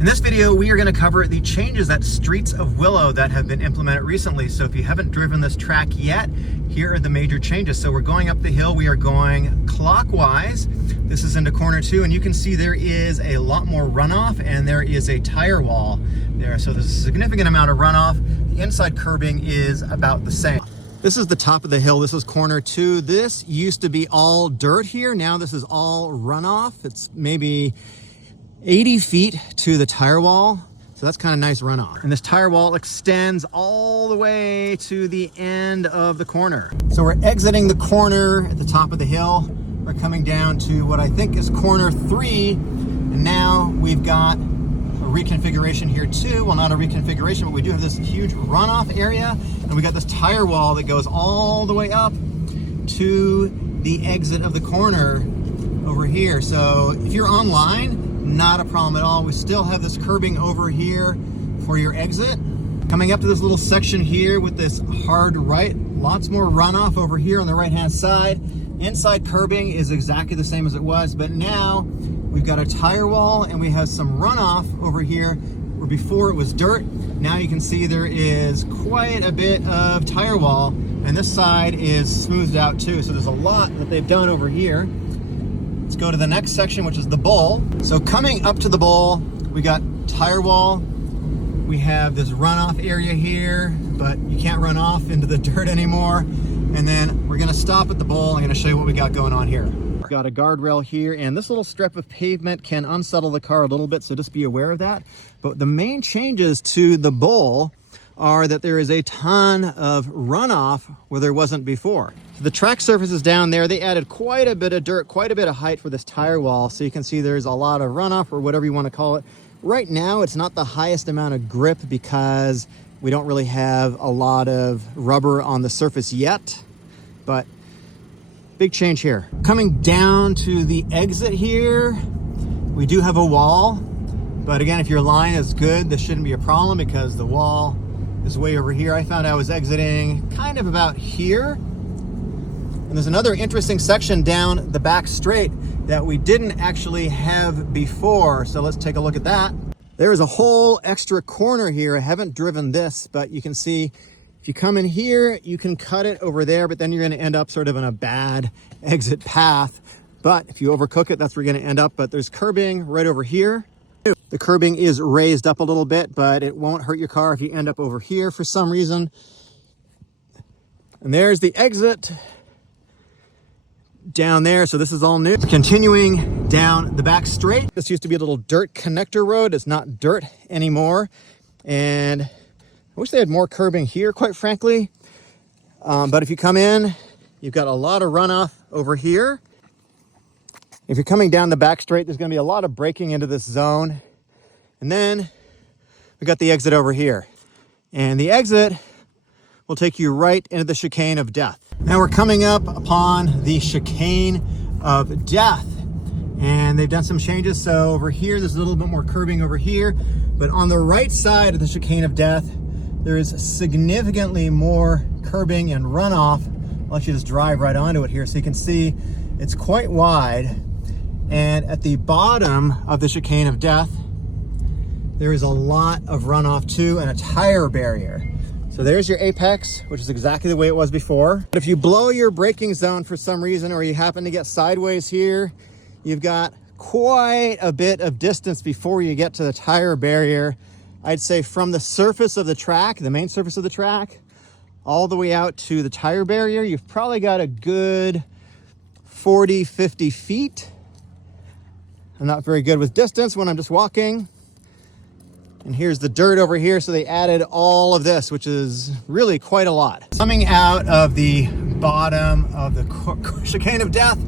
In this video, we are going to cover the changes at Streets of Willow that have been implemented recently. So if you haven't driven this track yet, here are the major changes. So we're going up the hill, we are going clockwise. This is into corner 2, and you can see there is a lot more runoff and there is a tire wall there. So there's a significant amount of runoff. The inside curbing is about the same. This is the top of the hill. This is corner 2. This used to be all dirt here. Now this is all runoff. It's maybe 80 feet to the tire wall. So that's kind of nice runoff. And this tire wall extends all the way to the end of the corner. So we're exiting the corner at the top of the hill. We're coming down to what I think is corner 3. And now we've got a reconfiguration here too. Well, not a reconfiguration, but we do have this huge runoff area. And we got this tire wall that goes all the way up to the exit of the corner over here. So if you're online, not a problem at all. We still have this curbing over here for your exit. Coming up to this little section here with this hard right, lots more runoff over here on the right-hand side. Inside curbing is exactly the same as it was, but now we've got a tire wall and we have some runoff over here where before it was dirt. Now you can see there is quite a bit of tire wall, and this side is smoothed out too. So there's a lot that they've done over here. Let's go to the next section, which is the bowl. So coming up to the bowl, we got tire wall. We have this runoff area here, but you can't run off into the dirt anymore. And then we're gonna stop at the bowl. I'm gonna show you what we got going on here. We've got a guardrail here, and this little strip of pavement can unsettle the car a little bit, so just be aware of that. But the main changes to the bowl are that there is a ton of runoff where there wasn't before. So the track surface is down there. They added quite a bit of dirt, quite a bit of height for this tire wall. So you can see there's a lot of runoff, or whatever you want to call it. Right now, it's not the highest amount of grip because we don't really have a lot of rubber on the surface yet, but big change here. Coming down to the exit here, we do have a wall, but again, if your line is good, this shouldn't be a problem because the wall is way over here. I found I was exiting kind of about here. And there's another interesting section down the back straight that we didn't actually have before. So let's take a look at that. There is a whole extra corner here. I haven't driven this, but you can see if you come in here, you can cut it over there, but then you're gonna end up sort of in a bad exit path. But if you overcook it, that's where you're gonna end up. But there's curbing right over here. The curbing is raised up a little bit, but it won't hurt your car if you end up over here for some reason. And there's the exit down there. So this is all new. Continuing down the back straight. This used to be a little dirt connector road. It's not dirt anymore. And I wish they had more curbing here, quite frankly. But if you come in, you've got a lot of runoff over here. If you're coming down the back straight, there's going to be a lot of braking into this zone. And then we got the exit over here. And the exit will take you right into the chicane of death. Now we're coming up upon the chicane of death. And they've done some changes. So over here, there's a little bit more curbing over here. But on the right side of the chicane of death, there is significantly more curbing and runoff. I'll let you just drive right onto it here so you can see it's quite wide. And at the bottom of the chicane of death, there is a lot of runoff too, and a tire barrier. So there's your apex, which is exactly the way it was before. But if you blow your braking zone for some reason, or you happen to get sideways here, you've got quite a bit of distance before you get to the tire barrier. I'd say from the surface of the track, the main surface of the track, all the way out to the tire barrier, you've probably got a good 40, 50 feet. I'm not very good with distance when I'm just walking. And here's the dirt over here. So they added all of this, which is really quite a lot. Coming out of the bottom of the chicane of death,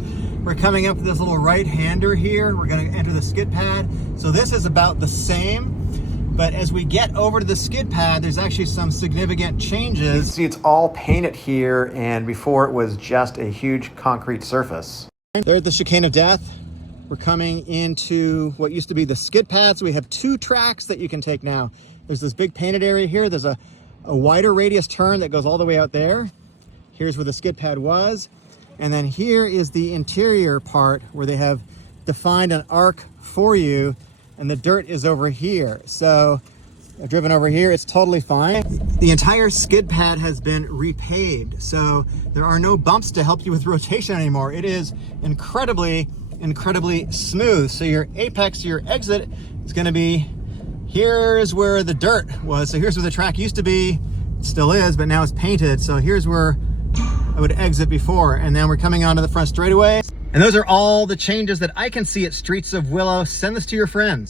we're coming up to this little right-hander here. We're going to enter the skid pad. So this is about the same. But as we get over to the skid pad, there's actually some significant changes. You can see it's all painted here, and before it was just a huge concrete surface. There's the chicane of death. We're coming into what used to be the skid pad. So we have 2 tracks that you can take now. There's this big painted area here. There's a wider radius turn that goes all the way out there. Here's where the skid pad was. And then here is the interior part where they have defined an arc for you. and the dirt is over here. So I've driven over here, it's totally fine. The entire skid pad has been repaved, so there are no bumps to help you with rotation anymore. It is incredibly smooth. So your apex, your exit is gonna be, here's where the dirt was. So here's where the track used to be, it still is, but now it's painted. So here's where I would exit before, and then we're coming onto the front straightaway. And those are all the changes that I can see at Streets of Willow. Send this to your friends.